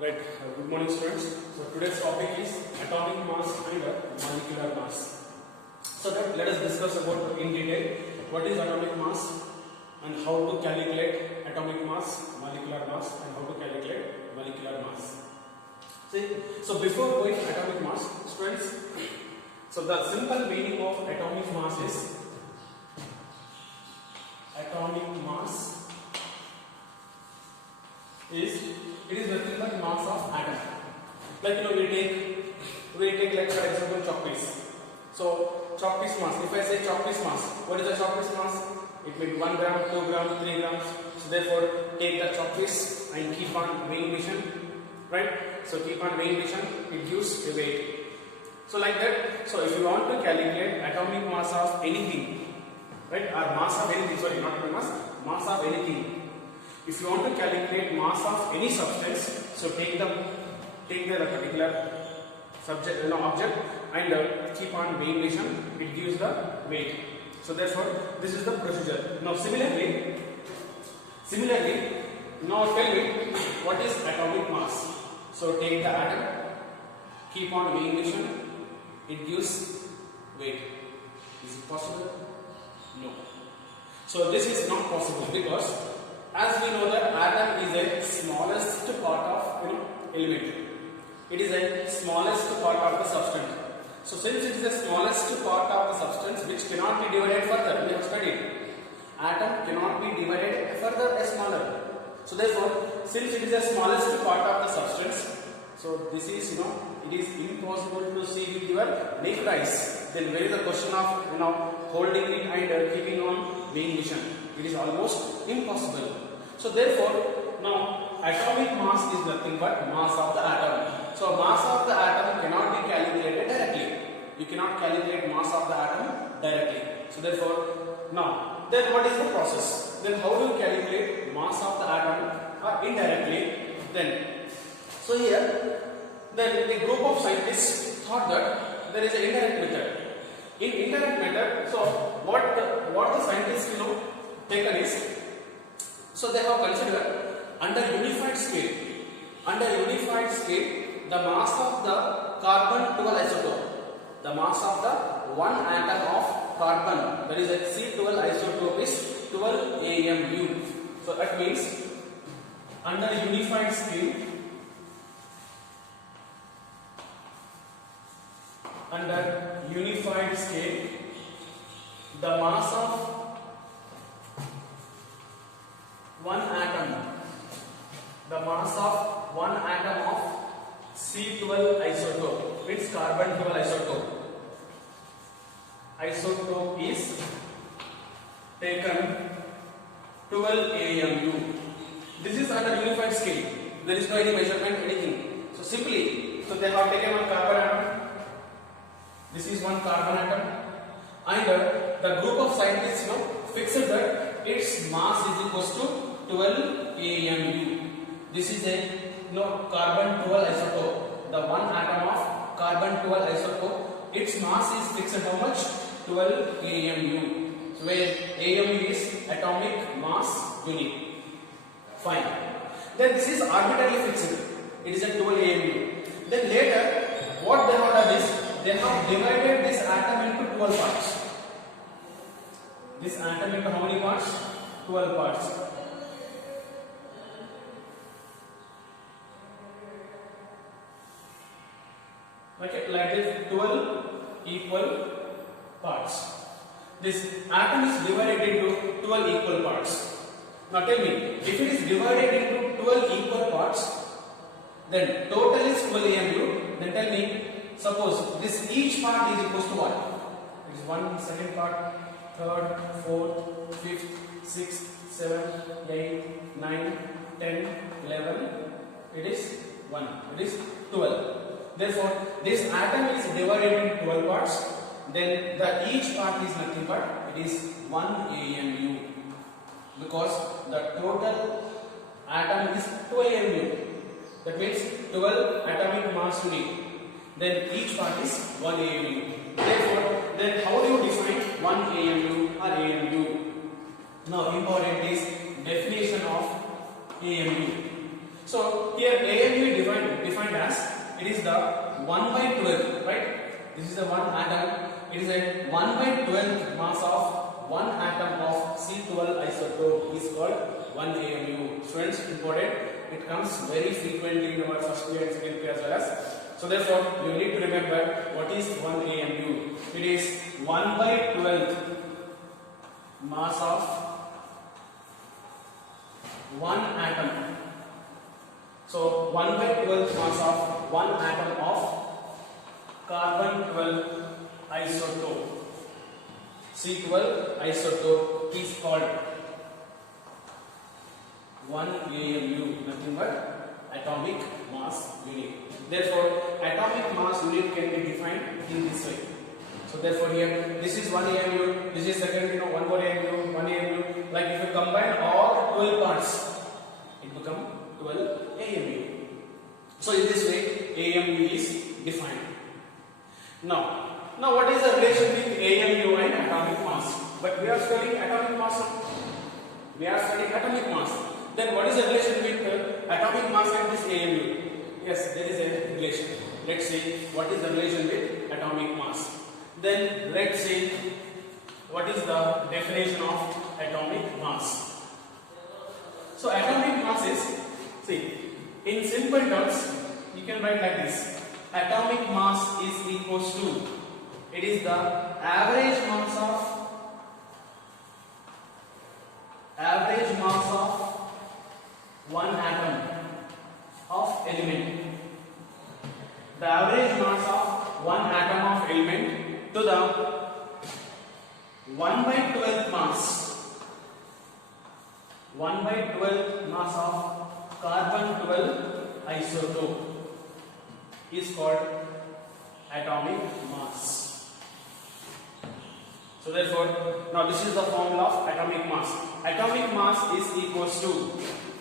Right. Good morning, students. So today's topic is atomic mass and molecular mass. So let us discuss about in detail what is atomic mass and how to calculate atomic mass, molecular mass, and how to calculate molecular mass. See, so before going atomic mass, students, so the simple meaning of atomic mass is it is nothing but mass of atom. Like we take like for example chalk piece. So chalk piece mass. If I say chalk piece mass, what is the chalk piece mass? It will be 1 gram, 2 gram, 3 grams. So therefore take the chalk piece and keep on weighing machine, right? So keep on weighing machine, it gives a weight. So like that. So if you want to calculate atomic mass of anything, right, or mass of anything, sorry, not mass of anything. If you want to calculate mass of any substance, so take the particular subject, object, and keep on weighing machine, it gives the weight. So therefore, this is the procedure. Now similarly, now tell me what is atomic mass. So take the atom, keep on weighing machine, it gives weight. Is it possible? No. So this is not possible because as we know that atom is a smallest part of element. It is a smallest part of the substance. So since it is the smallest part of the substance which cannot be divided further, we have studied. Atom cannot be divided further a smaller. So therefore, since it is the smallest part of the substance, so this is it is impossible to see with your naked eyes. Then where is the question of holding it and keeping on weighing machine? It is almost impossible. So therefore, now atomic mass is nothing but mass of the atom. So mass of the atom cannot be calculated directly. You cannot calculate mass of the atom directly. So therefore, now then what is the process? Then how do you calculate mass of the atom indirectly? Then so here, then a group of scientists thought that there is an indirect method. In indirect method, so what the scientists taken is, so they have considered under unified scale, the mass of the carbon 12 isotope, the mass of the one atom of carbon, that is a C12 isotope is 12 AMU. So that means under unified scale, the mass of one atom of C12 isotope, means carbon 12 isotope is taken 12 AMU. This is under unified scale. There is no any measurement, anything. So simply, so they have taken one carbon atom. This is one carbon atom, and the group of scientists fixed that its mass is equals to 12 AMU. This is a carbon 12 isotope. The one atom of carbon 12 isotope, its mass is fixed how much? 12 AMU. So where AMU is atomic mass unit. Fine. Then this is arbitrarily fixed. It is a 12 AMU. Then later, what they have done is they have divided this atom into 12 parts. This atom into how many parts? 12 parts. Okay, like this 12 equal parts. This atom is divided into 12 equal parts. Now tell me, if it is divided into 12 equal parts, then total is 12 AMU. Then tell me, suppose this each part is equals to what? It is 1, second part, third, fourth, fifth, sixth, seventh, 8, 9, 10, 11. It is 1. It is 12. Therefore, this atom is divided into 12 parts. Then each part is nothing but it is 1 AMU, because the total atom is 12 AMU. That means 12 atomic mass unit. Then each part is 1 AMU. Therefore, then how do you define 1 AMU or AMU? Now important is definition of AMU. So here AMU defined as it is the 1 by 12, right? This is the one atom. It is a 1 by 12 mass of one atom of C12 isotope is called 1 AMU. Students, important. It comes very frequently in our first year and second year as well as. So therefore, you need to remember what is 1 AMU. It is 1 by 12 mass of one atom. So 1 by 12 mass of one atom of carbon 12 isotope. C12 isotope is called 1 AMU, nothing but atomic mass unit. Therefore, atomic mass unit can be defined in this way. So therefore here, this is 1 AMU, this is second, 1 more AMU, 1 AMU. Like if you combine all 12 parts, it becomes 12 AMU. So in this way, AMU is defined. Now what is the relation with AMU and atomic mass? But we are studying atomic mass. We are studying atomic mass. Then what is the relation with atomic mass and this AMU? Yes, there is a relation. Let's see what is the relation with atomic mass. Then let's see what is the definition of atomic mass. So atomic mass is, see, in simple terms, you can write like this. Atomic mass is equals to, it is the average mass of one atom of element. The average mass of one atom of element to the 1 by 12 mass. 1 by 12 mass of carbon 12 isotope is called atomic mass. So therefore, now this is the formula of atomic mass. Atomic mass is equals to,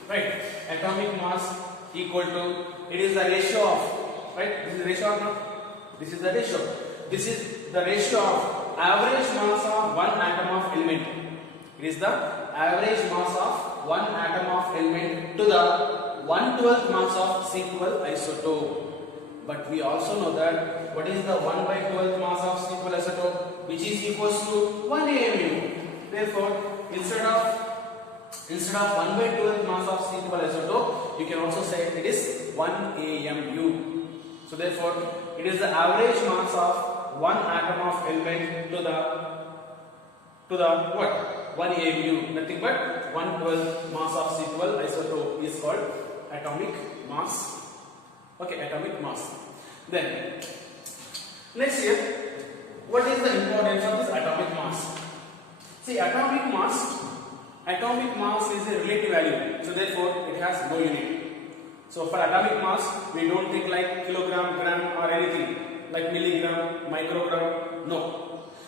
right? Atomic mass equal to, it is the ratio of, right? This is the ratio of, this is the ratio. This is the ratio of average mass of one atom of element. It is the average mass of one atom of element to the 1/12 mass of C12 isotope. But we also know that what is the 1 by 12 mass of C12 isotope, which is equals to 1 AMU. Therefore, instead of 1 by 12 mass of C12 isotope, you can also say it is 1 AMU. So therefore, it is the average mass of one atom of element to the what? 1 AMU. Nothing but 1/12 mass of C12 isotope is called atomic mass. Okay, atomic mass. Then next here, what is the importance of this atomic mass? See, atomic mass is a relative value, so therefore it has no unit. So for atomic mass, we don't think like kilogram, gram or anything like milligram, microgram. No.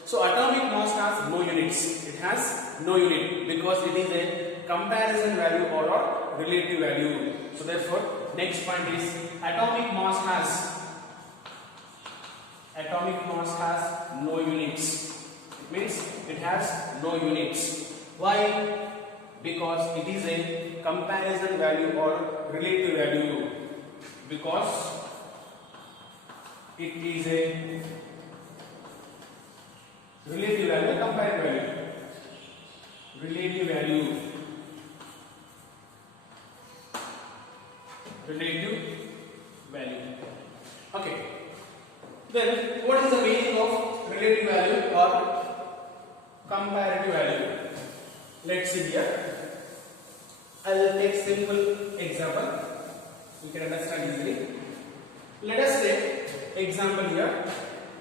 So atomic mass has no units. It has no unit because it is a comparison value or a relative value. So therefore, next point is atomic mass has no units. It means it has no units. Why? Because it is a comparison value or relative value. Because it is a relative value, comparative value. Relative value. Okay. Then what is the meaning of relative value or comparative value? Let's see here. I will take simple example. You can understand easily. Let us take example here.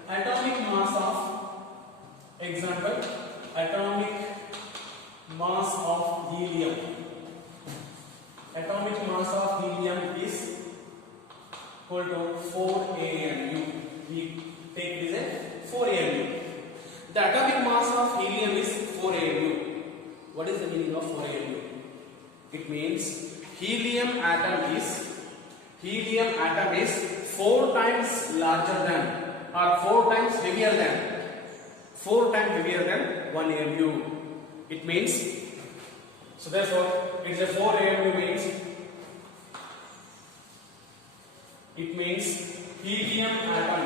Atomic mass of helium. Atomic mass of helium is equal to 4 AMU. We take this as 4 AMU. The atomic mass of helium is 4 AMU. What is the meaning of 4 AMU? It means helium atom is 4 times larger than or 4 times heavier than 1 AMU. It means, so therefore it is a 4 AMU means It means helium atom.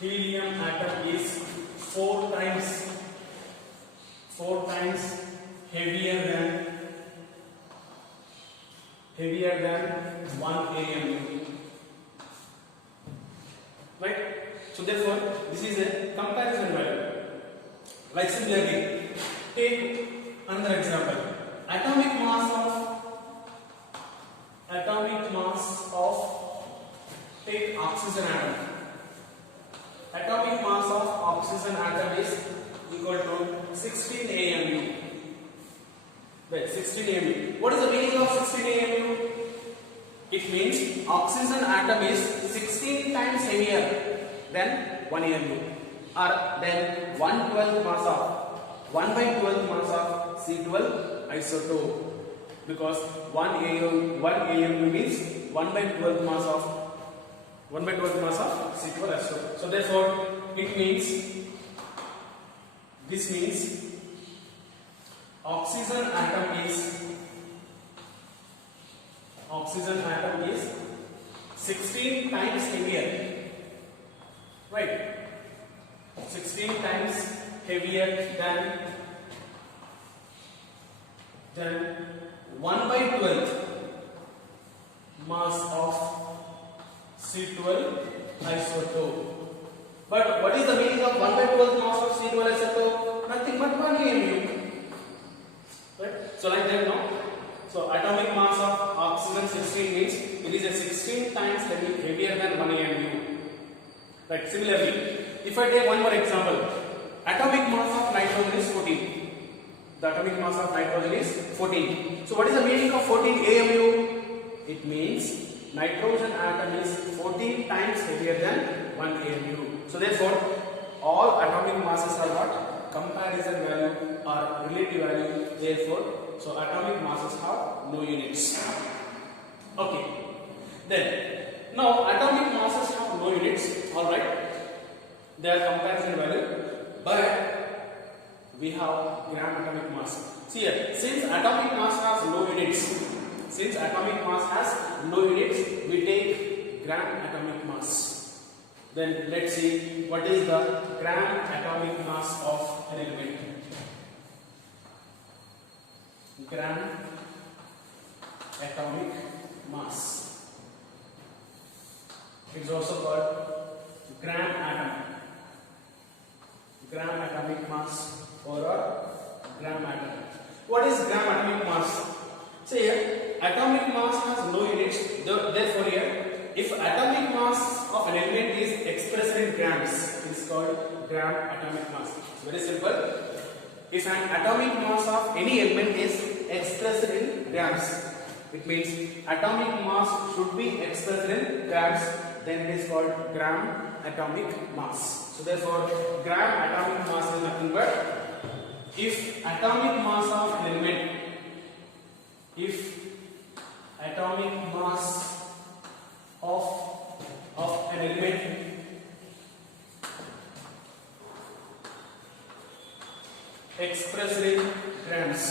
Helium atom is 4 times heavier than 1 AMU. Right? So therefore, this is a comparison value. Like similarly, take another example. Atomic mass of take oxygen atom. Atomic mass of oxygen atom is equal to 16 AMU. Right, 16 AMU. What is the meaning of 16 AMU? It means oxygen atom is 16 times heavier than 1 AMU, or then 1/12 mass of 1/12 mass of C12 isotope, because 1 AMU means 1/12 mass of C12 isotope. So therefore, it means this means oxygen atom is 16 times heavier, right? 16 times heavier than 1/12 mass of C12 isotope. But what is the meaning of 1/12 mass of C12 isotope? Nothing but 1 AMU. Right? So like that, no? So atomic mass of oxygen 16 means it is a 16 times heavier than 1 AMU. Right? Similarly, if I take one more example, atomic mass of nitrogen is 14. The atomic mass of nitrogen is 14. So what is the meaning of 14 AMU? It means nitrogen atom is 14 times heavier than 1 AMU. So therefore, all atomic masses are what? Comparison value or relative value. Therefore, so atomic masses have no units. Okay. Then, now atomic masses have no units. All right. They are comparison value, but we have gram atomic mass. See here, since atomic mass has no units, we take gram atomic mass. Then let's see what is the gram atomic mass of an element. Gram atomic mass. It is also called gram atom. Gram atomic mass or gram atom. What is gram atomic mass? So here, atomic mass has no units. Therefore here, if atomic mass of an element is expressed in grams, it is called gram atomic mass. It's very simple. If an atomic mass of any element is expressed in grams, it means atomic mass should be expressed in grams, then it is called gram atomic mass. So therefore, gram atomic mass is nothing but if atomic mass of an element, expressed in grams.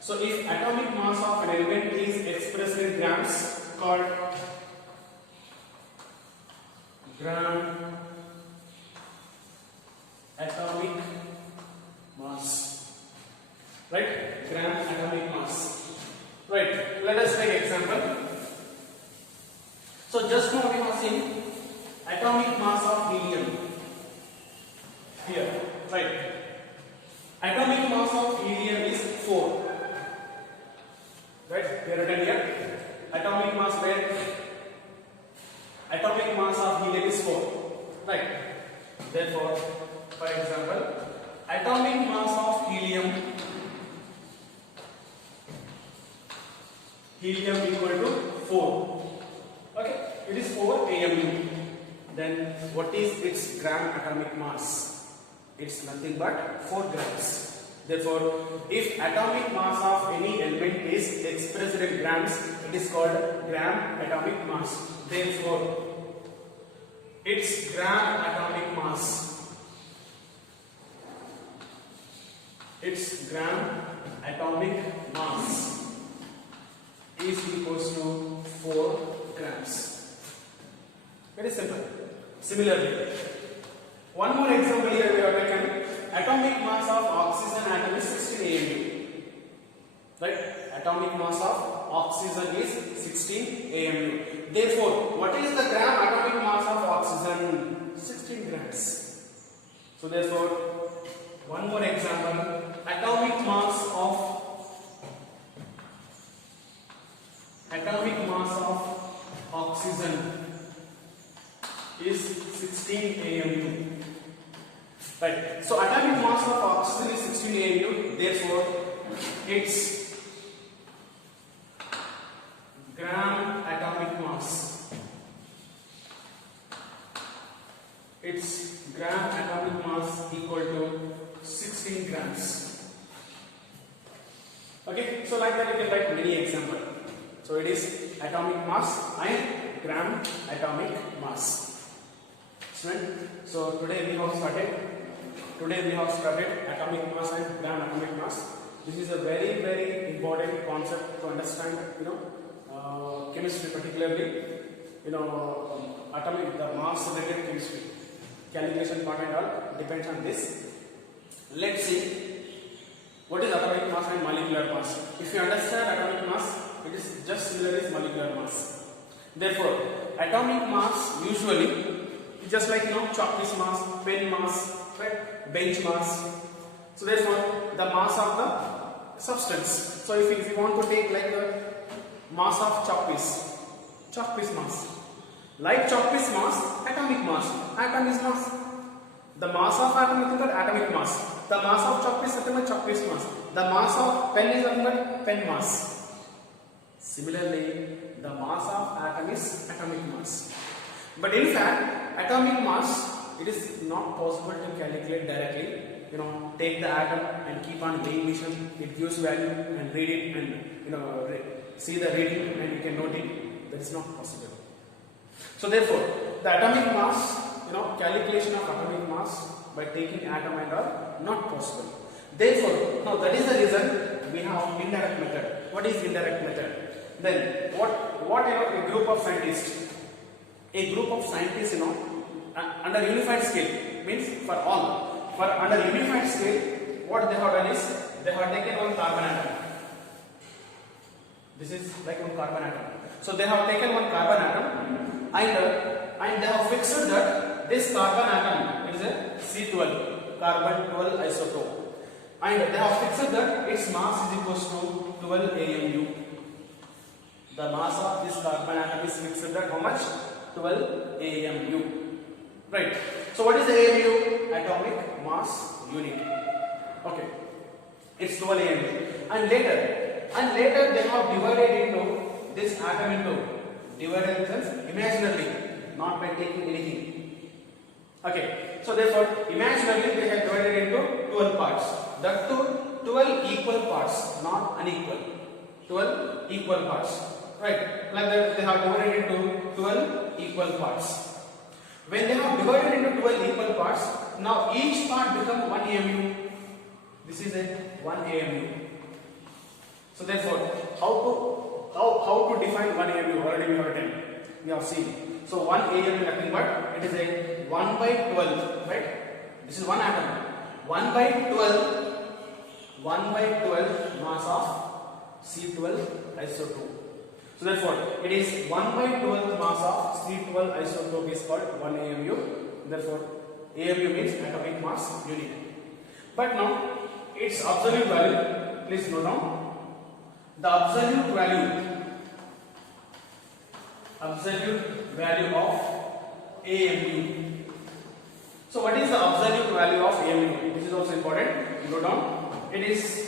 So if atomic mass of an element is expressed in grams, called gram atomic mass. Right? Gram atomic mass. Right. Let us take example. So just now we have seen atomic mass of helium. Here. Right. Atomic mass of helium is 4. Right? We are written here. Atomic mass where? Atomic mass of helium is 4. Right. Therefore, for example, atomic mass of helium equal to 4. Okay, it is 4 AMU. Then what is its gram atomic mass? It's nothing but 4 grams. Therefore, if atomic mass of any element is expressed in grams, it is called gram atomic mass. Therefore, its gram atomic mass is equals to 4 grams. Very simple. Similarly, one more example here we have taken. Atomic mass of oxygen atom is 16 AMU. Right? Atomic mass of oxygen is 16 AMU. Therefore, what is the gram atomic mass of oxygen? 16 grams. So therefore, one more example. Atomic mass of oxygen is 16 AMU. Right. So atomic mass of oxygen is 16 AMU. Therefore, its gram atomic mass. Its gram atomic mass equal to 16 grams. Okay. So like that you can write many examples. So it is atomic mass and gram atomic mass. So today we have started atomic mass and gram atomic mass. This is a very important concept to understand, chemistry, particularly, atomic, the mass related chemistry. Calculation part and all depends on this. Let's see what is atomic mass and molecular mass. If you understand atomic mass, it is just similar as molecular mass. Therefore, atomic mass usually is just like chalk piece mass, pen mass, right? Bench mass. So therefore, the mass of the substance. So if you want to take like the mass of chalk piece mass, like chalk piece mass, atomic mass. Atom is mass. The mass of atom is equal to atomic mass. The mass of chalk piece is equal to chalk piece mass. The mass of pen is equal to pen mass. Similarly, the mass of atom is atomic mass. But in fact, atomic mass, it is not possible to calculate directly. Take the atom and keep on weighing machine. It gives value and read it and see the reading and you can note it. That is not possible. So therefore, the atomic mass, calculation of atomic mass by taking atom and all, not possible. Therefore, now that is the reason we have indirect method. What is indirect method? Then what a group of scientists, under unified scale, means for all, under unified scale, what they have done is they have taken one carbon atom. This is like one carbon atom. So they have taken one carbon atom and they have fixed that this carbon atom is a C12, carbon 12 isotope, and they have fixed that its mass is equals to 12 AMU. The mass of this carbon atom is fixed at how much? 12 AMU. Right. So what is the AMU? Atomic mass unit. Okay. It's 12 AMU. And later they have divided into this atom into imaginarily, not by taking anything. Okay. So therefore, imaginarily they have divided into 12 parts. That too 12 equal parts, not unequal. 12 equal parts. Right, like that they have divided into 12 equal parts. When they have divided into 12 equal parts, now each part becomes 1 AMU. This is a 1 AMU. So therefore, how to define 1 AMU? Already we have written. We have seen. So 1 AMU nothing but it is a 1 by 12, right? This is one atom. 1 by 12 mass of C12 isotope. So therefore, it is 1 by 12 mass of C12 isotope is called 1 AMU. Therefore, AMU means atomic mass unit. But now, its absolute value, please note down. The absolute value of AMU. So what is the absolute value of AMU? This is also important. Note down. It is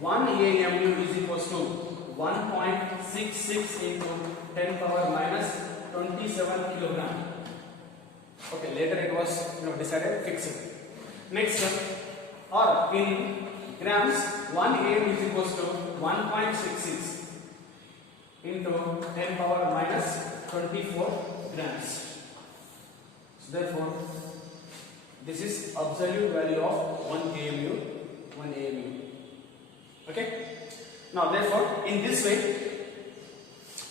1 AMU is equals to 1.66 into 10 power minus 27 kilogram. Okay, later it was decided fixed. Next, or in grams, 1 AMU is equals to 1.66 into 10 power minus 24 grams. So therefore, this is absolute value of 1 AMU. Okay. Now therefore, in this way,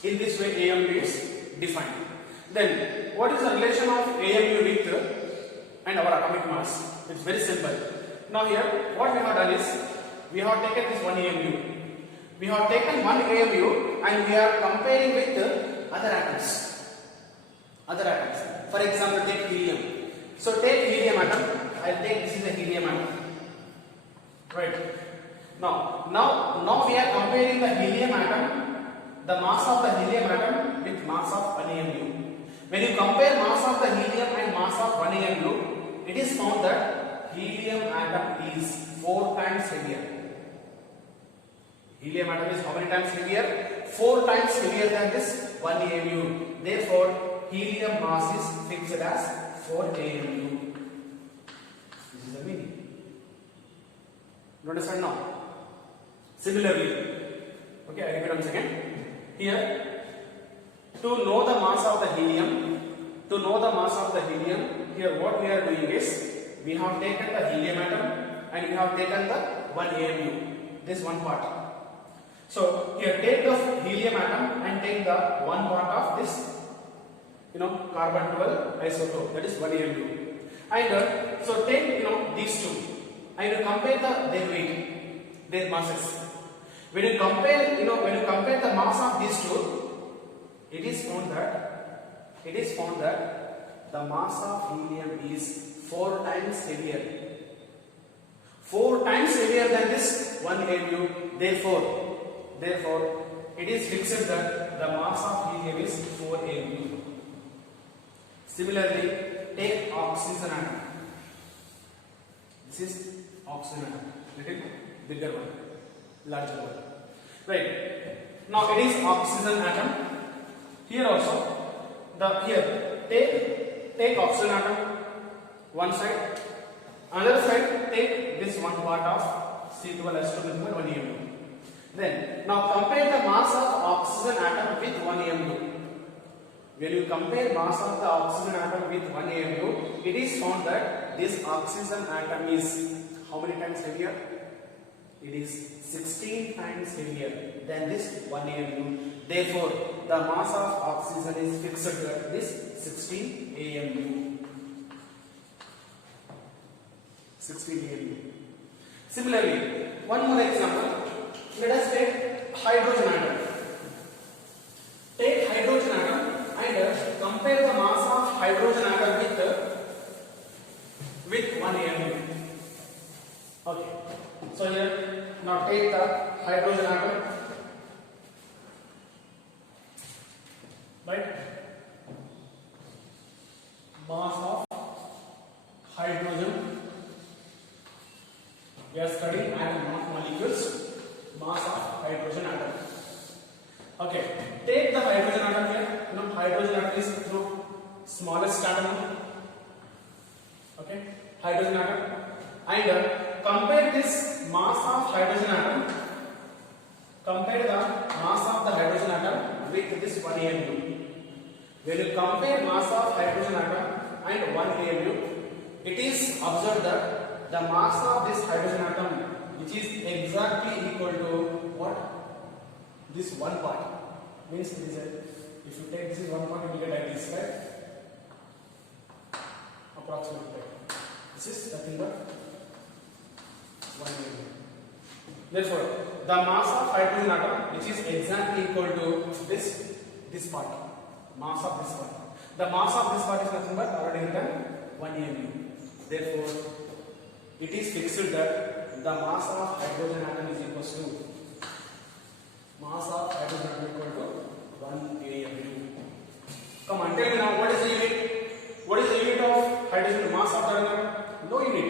In this way AMU is defined. Then what is the relation of AMU with and our atomic mass? It's very simple. Now here what we have done is we have taken this one AMU. We have taken one AMU and we are comparing with other atoms. Other atoms. For example, take helium. So take helium atom. I'll take this is a helium atom. Right. Now we are comparing the helium atom, the mass of the helium atom with mass of 1 AMU. When you compare mass of the helium and mass of 1 AMU, it is found that helium atom is 4 times heavier. Helium atom is how many times heavier? 4 times heavier than this 1 AMU. Therefore, helium mass is fixed as 4 AMU. This is the meaning. You understand now? Similarly, okay, I repeat once again. Here, to know the mass of the helium, here what we are doing is, we have taken the helium atom and we have taken the 1 AMU, this one part. So here take the helium atom and take the one part of this, carbon 12 isotope, that is 1 AMU. And so take these two and you compare their weight, their masses. When you compare the mass of these two, it is found that the mass of helium is 4 times heavier. 4 times heavier than this 1 AMU. Therefore, it is fixed that the mass of helium is 4 AMU. Similarly, take oxygen atom. This is oxygen atom, little bigger one, larger one. Right. Now it is oxygen atom. Here also, take oxygen atom one side, another side take this one part of C12H2 1 AMU. Then now compare the mass of oxygen atom with 1 AMU. When you compare mass of the oxygen atom with 1 AMU, it is found that this oxygen atom is how many times heavier? It is 16 times heavier than this 1 AMU. Therefore, the mass of oxygen is fixed at this 16 AMU. 16 AMU. Similarly, one more example. Let us take hydrogen atom. Take hydrogen atom and compare the mass of hydrogen atom with 1 AMU. Okay. So here, now take the hydrogen atom. Right? Mass of hydrogen. We are studying atom, not molecules. Mass of hydrogen atom. Okay, take the hydrogen atom here. Hydrogen atom is smallest atom. Okay, hydrogen atom, and compare this mass of hydrogen atom. Compare the mass of the hydrogen atom with this 1 AMU. When you compare mass of hydrogen atom and 1 AMU, it is observed that the mass of this hydrogen atom, which is exactly equal to what? This one part. Means it is if you take this is one part, you will get like this, right? Approximately. This is nothing but 1 AMU. Therefore, the mass of hydrogen atom, which is exactly equal to this part, mass of this part. The mass of this part is nothing but already written 1 AMU. Therefore, it is fixed that the mass of hydrogen atom is equal to mass of hydrogen atom equal to 1 AMU. Come on, tell me now, what is the unit? What is the unit of hydrogen mass of hydrogen atom? No unit.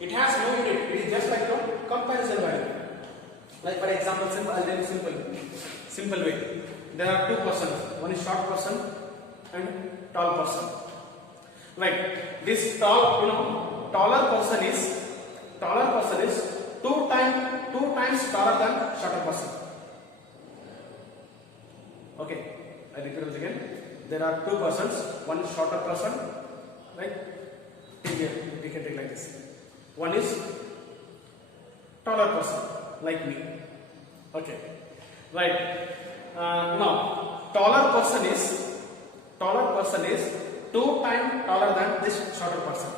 It has no unit. It is just like a comparison value. Like for example, I'll tell you simple way. There are two persons. One is short person and tall person. Like this taller person is two times taller than shorter person. Okay, I repeat it again. There are two persons. One is shorter person. Right? Here we can take like this. One is taller person, like me. Okay, right. Now taller person is 2 times taller than this shorter person.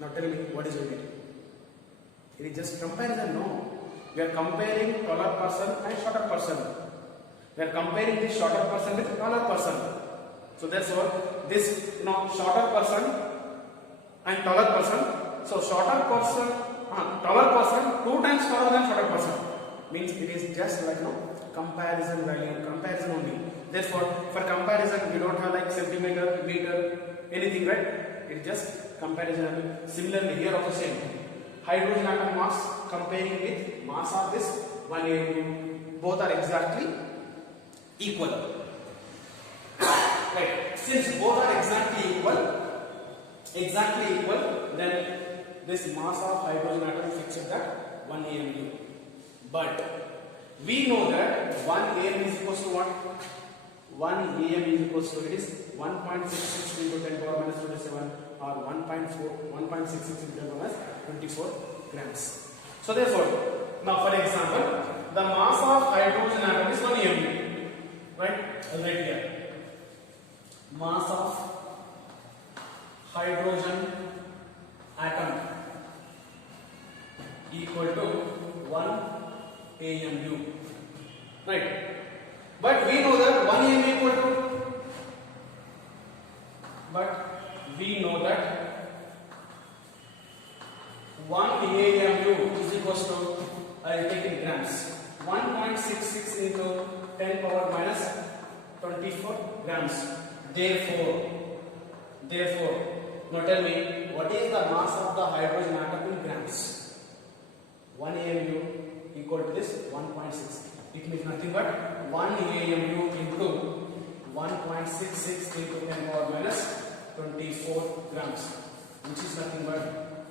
Now tell me, what is it? It is just comparison, no? We are comparing taller person and shorter person. We are comparing this shorter person with taller person. So therefore, this shorter person and taller person. So taller person 2 times taller than shorter person. Means it is just like comparison value, comparison only. Therefore, for comparison, we don't have like centimeter, meter, anything, right? It's just comparison value. Similarly, here also same. Hydrogen atom mass comparing with mass of this 1 AMU. Both are exactly equal. Right. Since both are exactly equal, then this mass of hydrogen atom fixed at 1 AMU. But we know that 1 AM is equals to what? 1 AM is equals to, it is 1.66 into 10 power minus 27 or 1.66 into 10 power minus 24 grams. So therefore, now for example, the mass of hydrogen atom is 1 AMU. Right? Right here. Mass of hydrogen atom equal to 1 AMU. Right? But we know that 1 AMU equal to, one AMU is equals to, I will take in grams, 1.66 into 10 power minus 24 grams. Therefore, now tell me, what is the mass of the hydrogen atom in grams? 1 AMU equal to this 1.6. It means nothing but 1 AMU into 1.66 into 10 power minus 24 grams, which is nothing but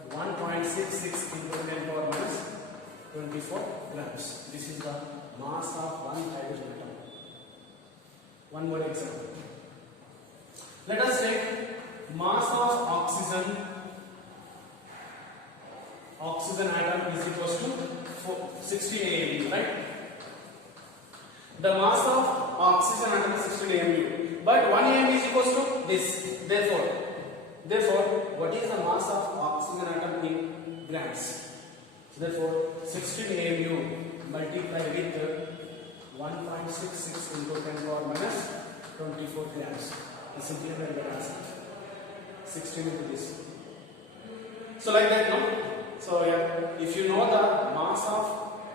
1.66 into 10 power minus 24 grams. This is the mass of one hydrogen atom. One more example. Let us take mass of oxygen atom is equals to 16 AMU, right? The mass of oxygen atom is 16 AMU, but 1 AMU is equals to this. Therefore, what is the mass of oxygen atom in grams? Therefore, 16 AMU multiplied with 1.66 into 10 power minus 24 grams. Simplify the answer. 16 into this. So like that, no? So yeah, if you know the mass of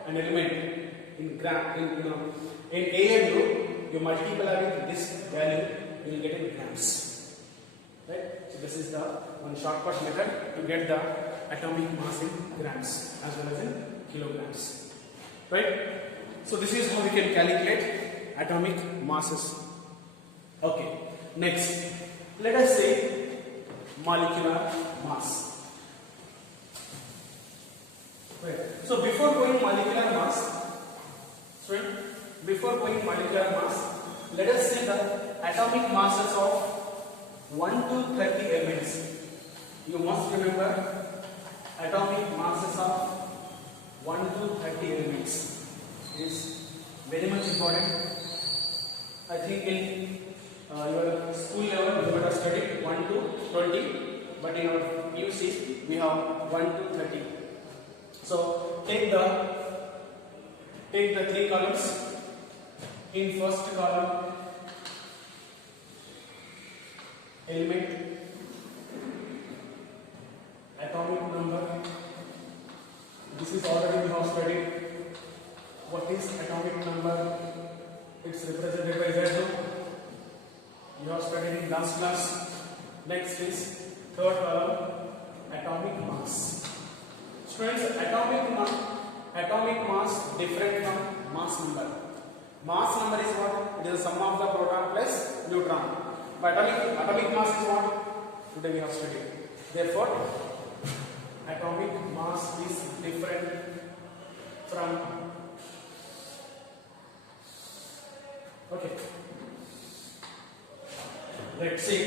an element in AMU, you multiply with this value, you will get in grams. Right? So this is the one shortcut method to get the atomic mass in grams as well as in kilograms. Right? So this is how we can calculate atomic masses. Okay. Next, let us say molecular mass. Right. So before going molecular mass, let us see the atomic masses of 1 to 30 elements. You must remember atomic masses of 1 to 30 elements is very much important. I think in your school level you would have studied 1 to 20, but in our UC we have 1 to 30. So take the 3 columns. In first column, element, atomic number. This is already we have studied. What is atomic number? It's represented by Z. You have studied in last class. Next is third column, atomic mass. Students, atomic mass different from mass number. Mass number is what? It is the sum of the proton plus neutron. But atomic mass is what? Today we have studied. Therefore, atomic mass is different from. Okay. Let's see.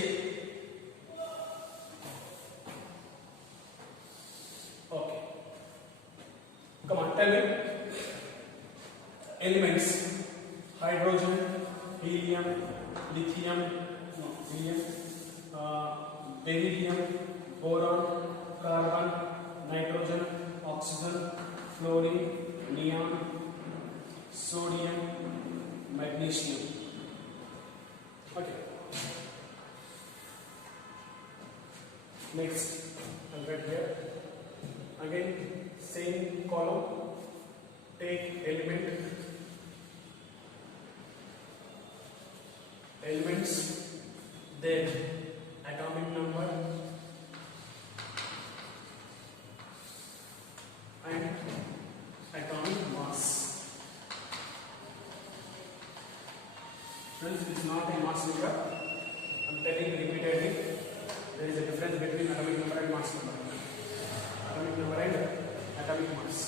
Okay. Come on, tell me. Elements. hydrogen, helium, lithium, no, helium, beryllium, boron, carbon, nitrogen, oxygen, fluorine, neon, sodium, magnesium. Okay. Next, I'll write here. Again, same column. Take elements, their atomic number and atomic mass. Friends, it's not a mass number. I'm telling repeatedly. There is a difference between atomic number and mass number. Atomic number and atomic mass.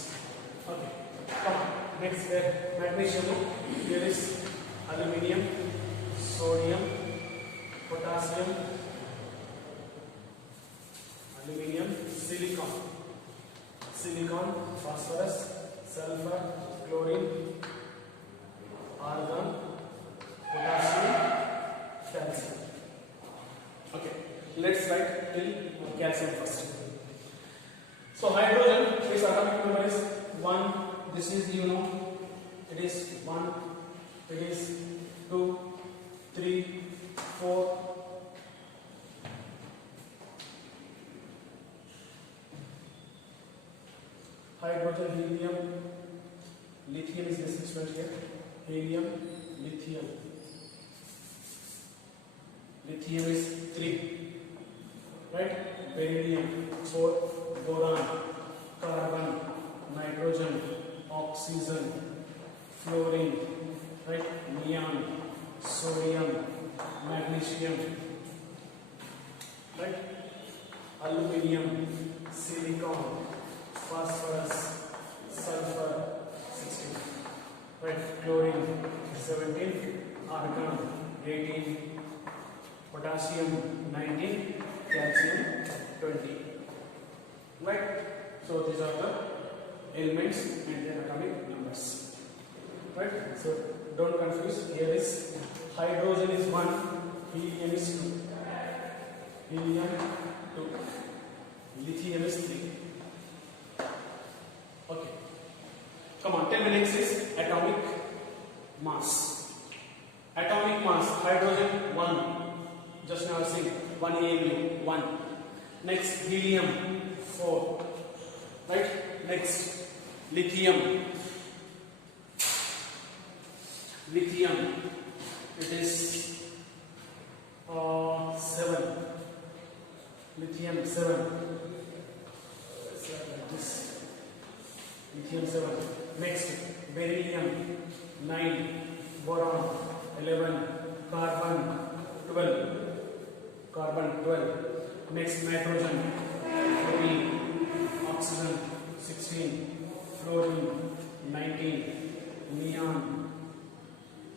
Okay. Come on. Next, magnesium. Here is aluminium, sodium, potassium, aluminium, silicon, phosphorus, sulfur, chlorine, argon, potassium, calcium. Okay, let's write till calcium first. So hydrogen, its atomic number is 1. This is, you know, it is 1, it is 2, 3, 4. Hydrogen, helium, lithium is this one here. Helium, lithium. Lithium is 3, right? Beryllium 4, boron, carbon, nitrogen, oxygen, fluorine, right? Neon, sodium, magnesium, right? Aluminium, silicon, phosphorus, sulfur 16, right? Chlorine 17, argon 18, potassium 19, calcium 20, right? So these are the elements and their atomic numbers, right? So don't confuse. Here is hydrogen is 1, helium is 2, helium 2, lithium is 3. Okay, come on, 10 minutes is atomic mass. Atomic mass, hydrogen 1, just now see 1 AMU 1. Next, helium 4, right? Next, lithium, it is 7, lithium 7, this lithium 7. Next, beryllium 9, boron 11, carbon 12. Next, nitrogen 14, oxygen 16, fluorine 19, neon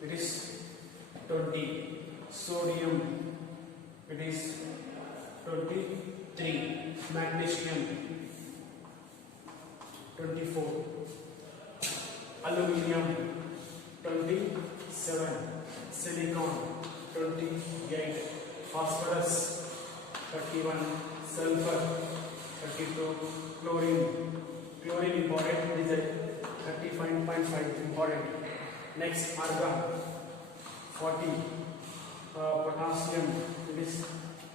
it is 20, sodium it is 23, magnesium 24, aluminium 27, silicon 28, phosphorus 31, sulfur 32, chlorine important, it is at 35.5 important. Next, argon 40, potassium it is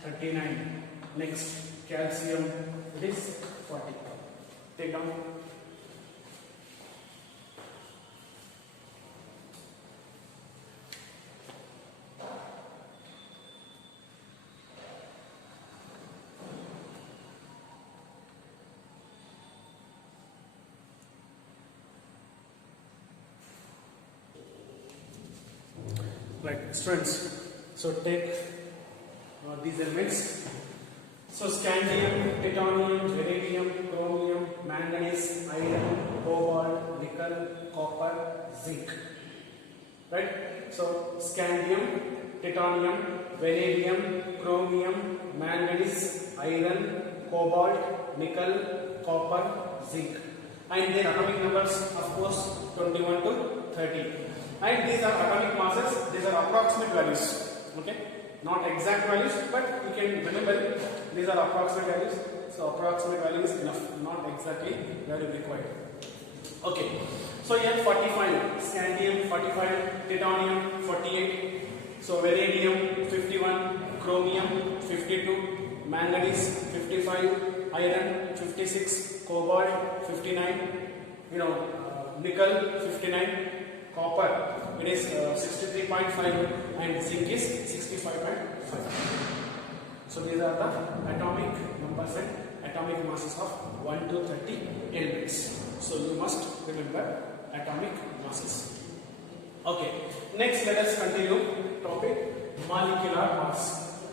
39. Next, calcium it is 40. Take down. Right, students, so take these elements. So scandium, titanium, beryllium, chromium, manganese, iron, cobalt, nickel, copper, zinc. Right? So scandium, titanium, beryllium, chromium, manganese, iron, cobalt, nickel, copper, zinc. And their atomic numbers, of course, 21 to 30. And these are atomic masses, these are approximate values. Okay, not exact values, but you can remember it. These are approximate values. So approximate value is enough, not exactly value required. Okay, so here 45, scandium 45, titanium 48, so vanadium 51, chromium 52, manganese 55, iron 56, cobalt 59, nickel 59, copper it is 63.5, and zinc is 65.5. So these are the atomic numbers and atomic masses of 1 to 30 elements. So you must remember atomic masses. Okay, next let us continue topic molecular mass.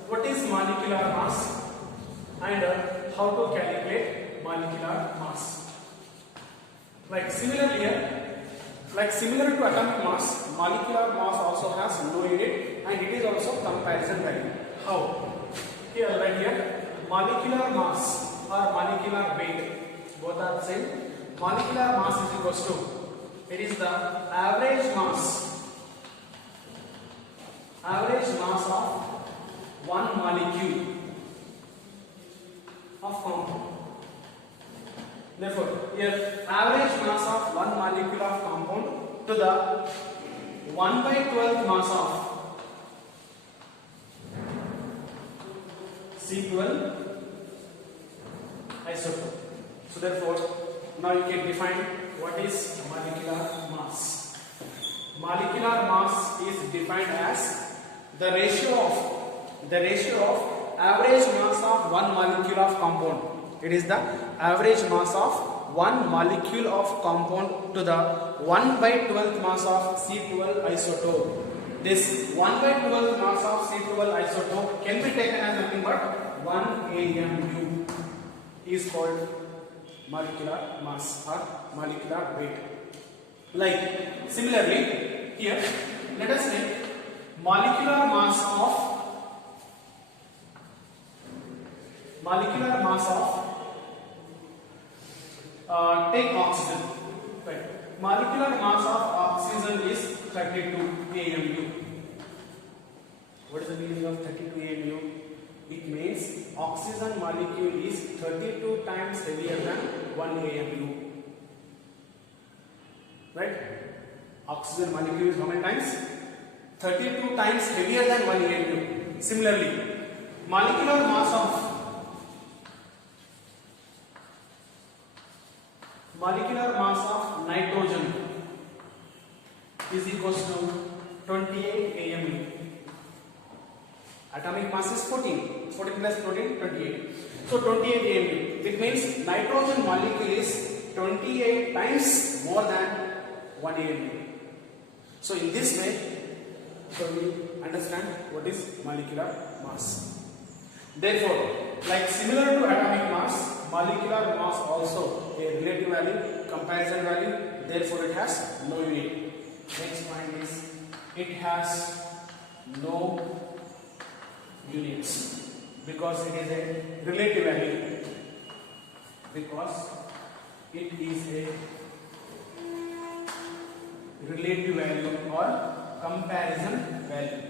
What is molecular mass and how to calculate molecular mass? Similar to atomic mass, molecular mass also has no unit and it is also comparison value. How? Here, right here, molecular mass or molecular weight, both are the same. Molecular mass is equals to, it is the average mass of one molecule of compound. Therefore, here average mass of one molecule of compound to the 1/12 mass of C12 isotope. So therefore, now you can define what is molecular mass. Molecular mass is defined as the ratio of average mass of one molecule of compound. It is the average mass of one molecule of compound to the 1/12 mass of C12 isotope. This 1/12 mass of C12 isotope can be taken as nothing but 1 AMU is called molecular mass or molecular weight. Similarly, here let us take molecular mass of take oxygen. Right. Molecular mass of oxygen is 32 AMU. What is the meaning of 32 AMU? It means oxygen molecule is 32 times heavier than 1 AMU. Right? Oxygen molecule is how many times? 32 times heavier than 1 AMU. Similarly, molecular mass of nitrogen is equals to 28 AMU. Atomic mass is 14. 14 plus 14, 28. So 28 AMU. It means nitrogen molecule is 28 times more than 1 AMU. So in this way, we understand what is molecular mass. Therefore, similar to atomic mass, molecular mass also a relative value, comparison value. Therefore, it has no unit. Next point is it has no units because it is a relative value. Because it is a relative value or comparison value.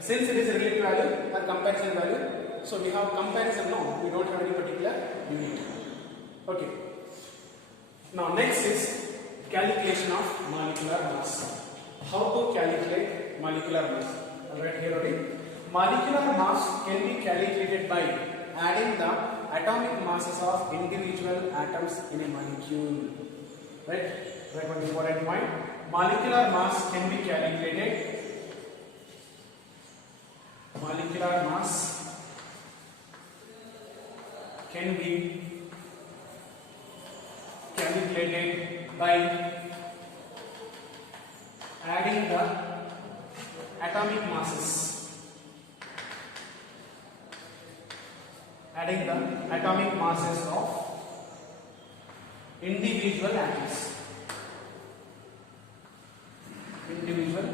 Since it is a relative value or comparison value, so we have comparison. No, we don't have any particular unit. Okay. Now next is calculation of molecular mass. How to calculate molecular mass? Alright, here already. Molecular mass can be calculated by adding the atomic masses of individual atoms in a molecule. Right? Right, one important point. Molecular mass can be calculated. Molecular mass can be calculated by adding the atomic masses. Adding the atomic masses of individual atoms. Individual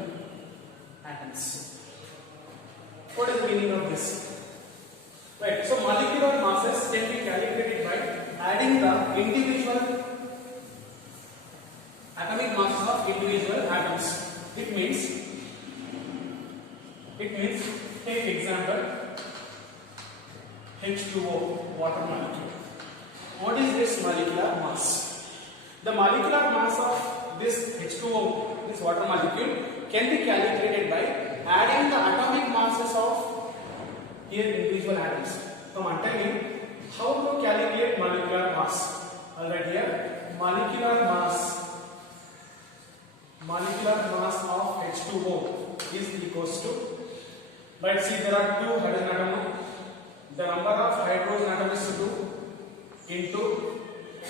atoms. What is the meaning of this? Right. So molecular masses can be calculated by adding the individual atomic masses of individual atoms. It It means take example H2O, water molecule. What is its molecular mass? The molecular mass of this H2O, this water molecule, can be calculated by adding the atomic masses of here individual atoms. Come on, tell me how to calculate molecular mass. Alright, here molecular mass of H2O is equals to, right, see there are two hydrogen atoms. The number of hydrogen atoms is 2 into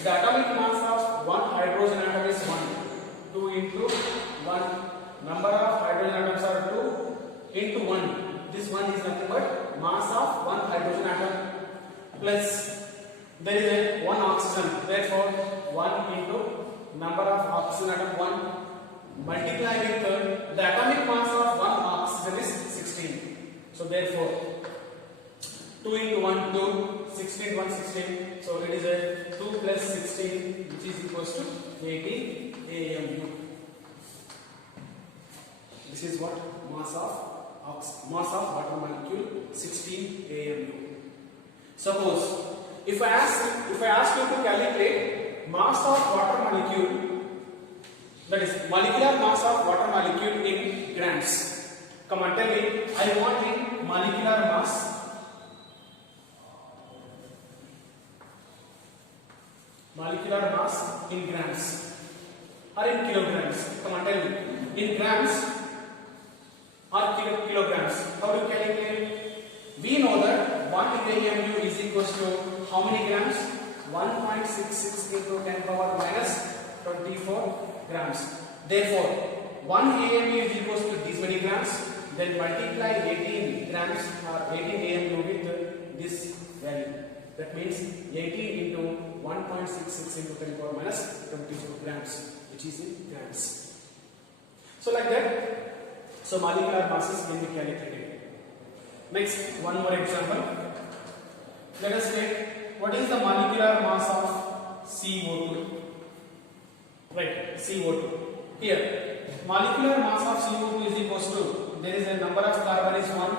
the atomic mass of one hydrogen atom is 1. 2 into 1. Number of hydrogen atoms are 2 into 1. This one is nothing but mass of one hydrogen atom plus there is a one oxygen. Therefore, 1 into number of oxygen atom 1 multiply with the atomic mass of one oxygen is 16. So therefore 2 into 1, 2, 16, 1, 16. So it is a 2 plus 16 which is equals to 18 AMU. This is what mass of water molecule 16 AMU. Suppose if I ask you to calculate mass of water molecule, that is molecular mass of water molecule in grams. Come on, tell me, I want in molecular mass. Molecular mass in grams or in kilograms. Come on, tell me. In grams or kilograms. How do you calculate? We know that 1 AMU is equals to how many grams? 1.66 into 10 power minus 24 grams. Therefore, 1 AMU is equals to these many grams. Then multiply 18 grams or 18 AMU with this value. That means 18 into 1.66 into 10 power minus 24 grams, which is in grams. So like that, so molecular masses can be calculated. Next, one more example. Let us take what is the molecular mass of CO2. Right, CO2. Here, molecular mass of CO2 is equals to, there is a number of carbon is 1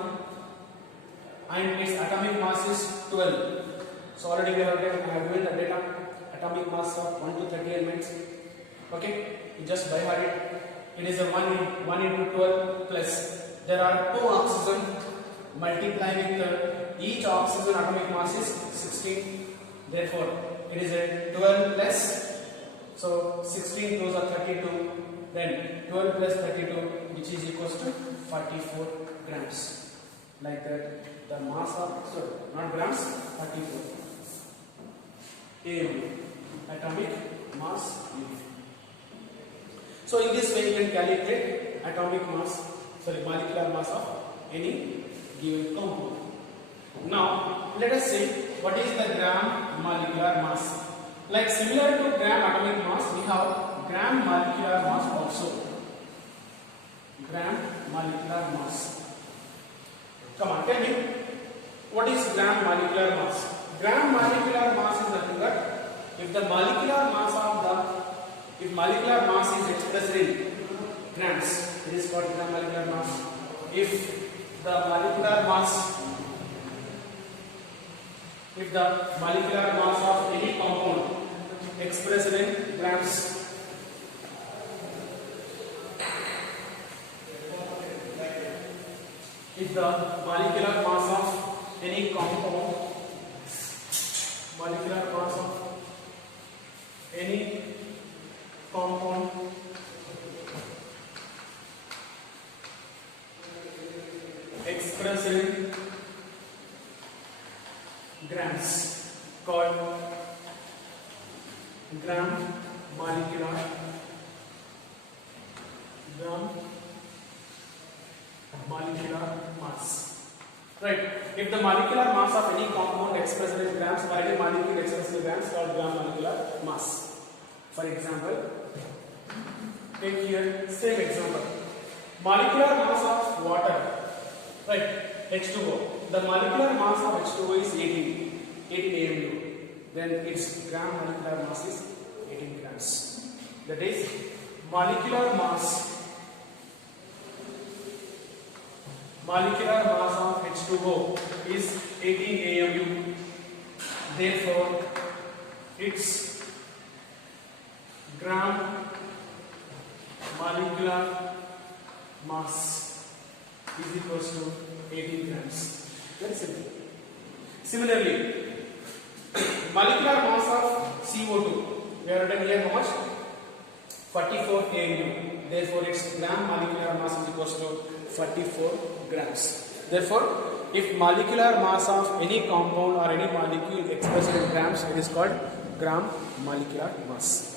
and its atomic mass is 12. So already we have given the data, atomic mass of 1 to 30 elements. Okay, you just by heart it. It is a 1 into 12 plus there are 2 oxygen, multiply with each oxygen atomic mass is 16. Therefore, it is a 12 plus, so 16 those are 32. Then 12 plus 32, which is equals to 44 grams. Like that, the mass of, sorry, not grams, 44. AMU, atomic mass unit. So in this way you can calculate atomic mass, molecular mass of any given compound. Now let us see what is the gram molecular mass. Like similar to gram atomic mass, we have gram molecular mass also. Gram molecular mass. Come on, tell me what is gram molecular mass? Gram molecular mass is nothing but if the molecular mass is expressed in grams, it is called gram molecular mass. If the molecular mass of any compound expressed in grams, if the molecular mass of any compound expressed in grams called gram molecular mass. Right. If the molecular mass of any compound expressed in grams or any molecule expressed in grams called gram molecular mass. For example, take here same example. Molecular mass of water, right? H2O. The molecular mass of H2O is 18 AMU. Then its gram molecular mass is 18 grams. That is molecular mass molecular mass of H2O is 18 AMU. Therefore, its gram molecular mass is equals to 18 grams. Very simple. Similarly, molecular mass of CO2, we have written here how much? 44 AMU. Therefore, its gram molecular mass is equals to 44 grams. Therefore, if molecular mass of any compound or any molecule expressed in grams, it is called gram molecular mass.